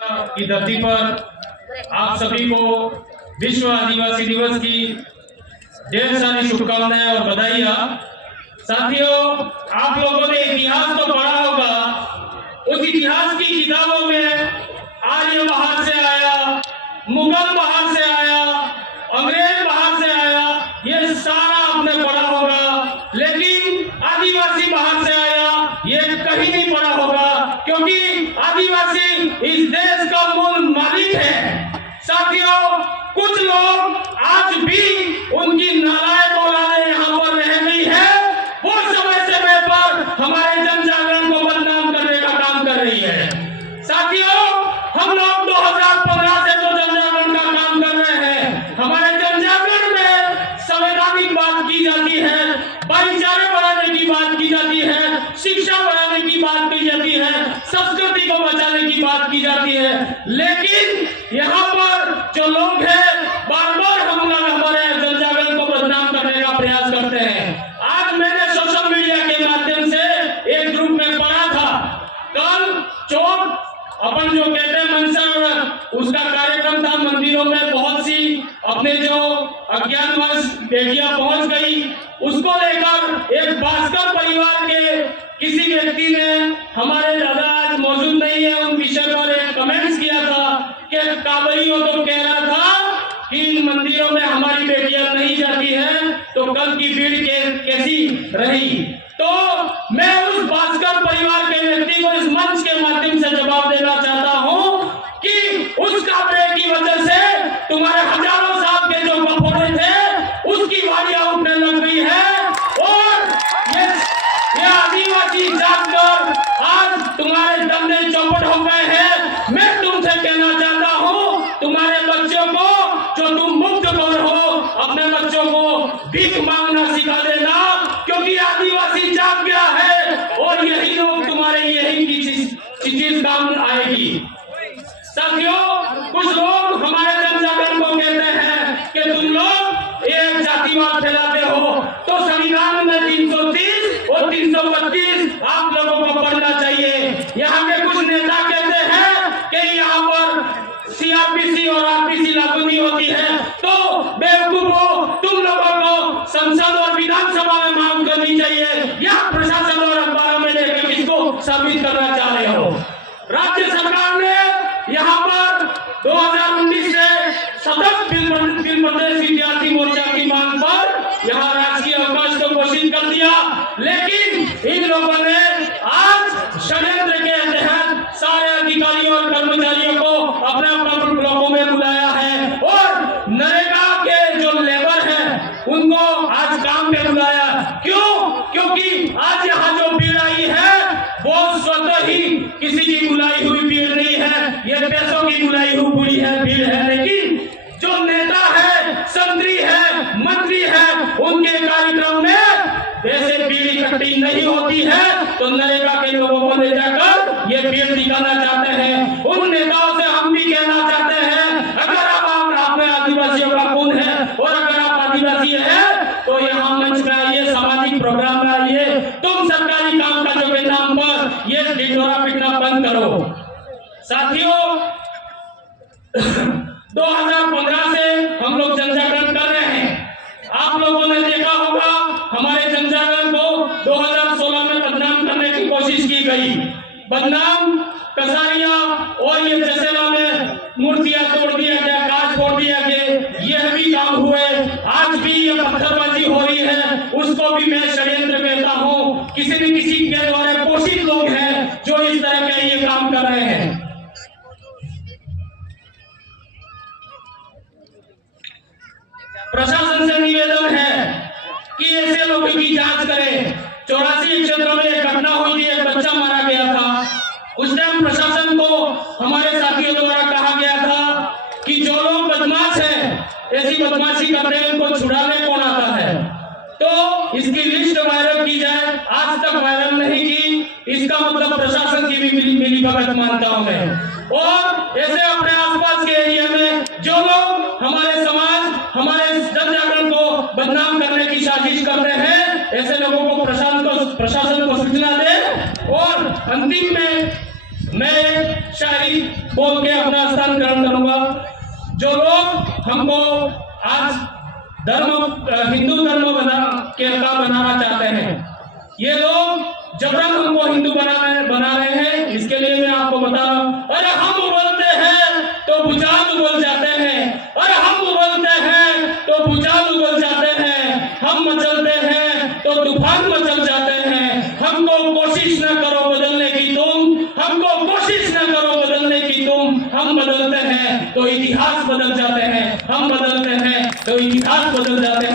की धरती पर आप सभी को विश्व आदिवासी दिवस की ढेर सारी शुभकामनाएं और बधाइयां। साथियों, आप लोगों ने इतिहास तो पढ़ा होगा, उस इतिहास की किताबों में आर्य बाहर से आया, मुगल बाहर से आया, अंग्रेज बाहर से आया, ये सारा आपने पढ़ा होगा, लेकिन आदिवासी बाहर से आया ये कहीं नहीं पढ़ा होगा, क्योंकि आदिवासी इस देश का मूल मालिक है। साथियों, कुछ लोग आज भी उनकी नालायक औलादें यहाँ पर रह गई है, वो समय पर हमारे जन जागरण को बदनाम करने का काम कर रही है। साथियों, हम लोग 2015 से तो जन जागरण का काम कर रहे हैं। हमारे जन जागरण में संवैधानिक बात की जाती है, भाईचारे बढ़ाने की बात की जाती है, शिक्षा बढ़ाने की बात की जाती है, संस्कृति को बचाने की बात की जाती है, लेकिन यहाँ पर जो लोग हैं बार बार हमारे जन जागरण को बदनाम करने का प्रयास करते हैं। आज मैंने सोशल मीडिया के माध्यम से एक ग्रुप में पढ़ा था, कल चौथ अपन जो कहते हैं मनसा व्रत, उसका कार्यक्रम था। मंदिरों में बहुत सी अपने जो अज्ञातवास बेटियां पहुंच गई, उसको लेकर एक भास्कर परिवार के किसी व्यक्ति ने, हमारे दादा आज मौजूद नहीं है, उन विषय पर एक कमेंट्स किया था कि काबरियों तो कह रहा था कि इन मंदिरों में हमारी बेटियां नहीं जाती है, तो कल की भीड़ कैसी रही। तो मैं उस भास्कर परिवार के व्यक्ति को इस मंच के माध्यम से जवाब देना चाहता हूं कि उस काबरे की वजह से तुम्हारे हजारों साल के जो बफोड़े थे उसकी वारियां उठने लग गई है, और ये आदिवासी जागकर आज तुम्हारे दंडे चौपट हो गए हैं। मैं तुमसे कहना चाहता हूं, तुम्हारे बच्चों को जो तुम मुक्त कर हो, अपने बच्चों को भीख मांगना सिखा देना, क्योंकि आदिवासी जाग गया है और यही लोग तुम्हारे यही चीज काम आएगी। साथियों, कुछ लोग हमारे जन जागरण को कहते हैं कि तुम लोग एक जातिवाद फैलाते हो, तो संविधान में 330 और 332 आप लोगों को पढ़ना चाहिए। यहाँ के कुछ नेता कहते हैं कि यहाँ पर सीआरपीसी और आरपीसी लागू नहीं होती है, तो बेवकूफों, तुम लोगों को संसद और विधानसभा में मांग करनी चाहिए, या प्रशासन और अखबारों में लेकर किसको साबित करना चाह रहे हो। राज्य सरकार ने यहाँ पर 2019 से सतत फिल्म प्रदेश विद्यार्थी मोर्चा की मांग पर यहाँ राजकीय अवकाश को घोषित कर दिया, लेकिन इन लोगों ने आज षड्यंत्र के तहत सारे अधिकारियों और कर्मचारियों को अपने अपने ब्लॉकों में बुलाया है, और नरेगा के जो लेबर हैं उनको आज काम पे बुलाया। क्यों? क्योंकि आज यहाँ जो भीड़ आई है वो स्वतः ही किसी की बुलाई हुई भीड़ नहीं है, ये पैसों की बुलाई हुई भीड़ है। लेकिन जो नेता है, संतरी है, मंत्री है, उनके कार्यक्रम में वैसे भीड़ इकट्ठी नहीं होती है, तो नरेगा के लोगों को ले जाकर ये भीड़ दिखाना चाहते हैं। उन नेताओं से हम भी कहना चाहते हैं, अगर आप में आदिवासियों का खून है और अगर आप आदिवासी है तो यहाँ मंच में आइए, सामाजिक प्रोग्राम में आइए, तुम सरकारी काम काजों के नाम पर ये ढिंढोरा पीटना बंद करो। साथियों, 2015 से हम लोग जन जागरण कर रहे हैं। आप लोगों ने देखा होगा हमारे जन जागरण को 2016 में बदनाम करने की कोशिश की गई। बदनाम, कसारिया और ये जसेला में मूर्तियां तोड़ दिया गया, कांच फोड़ दिया गया, यह भी काम हुए। आज भी ये पत्थरबाजी हो रही है, उसको भी मैं षड्यंत्र कहता हूँ। किसी न किसी के द्वारा पोषित लोग हैं जो इस तरह के ये काम कर रहे हैं। प्रशासन से निवेदन है कि ऐसे लोगों की जांच करें। 84 क्षेत्रों में एक घटना हुई थी, एक बच्चा मारा गया था। उस टाइम प्रशासन को हमारे साथियों द्वारा कहा गया था कि जो लोग बदमाश हैं, ऐसी बदमाशी करते हैं, उनको छुड़ाने कौन आता है, तो इसकी लिस्ट वायरल की जाए। आज तक वायरल नहीं की, इसका मतलब प्रशासन की भी मिली भगत मानता हूं मैं। और ऐसे अपने आसपास के एरिया में जो लोग हमारे समाज, हमारे जन जागरण को बदनाम करने की साजिश कर रहे हैं, ऐसे लोगों को प्रशासन को सूचना दे। और अंतिम में मैं शायरी बोल के अपना स्थान ग्रहण करूंगा। जो लोग हमको आज हिंदू धर्म बनाना चाहते हैं, ये लोग जबरन हमको हिंदू बना रहे हैं। इसके लिए मैं आपको बता रहा हूं, अरे हम उबलते हैं तो भूचाल उबल जाते हैं, अरे हम उबलते हैं तो भूचाल उबल जाते हैं, हम मचलते हैं तो तूफान मचल जाते हैं। हमको कोशिश न करो बदलने की तुम, हमको कोशिश न करो बदलने की तुम। हम बदलते हैं तो इतिहास बदल जाते हैं, हम बदलते हैं तो इतिहास बदल जाते हैं।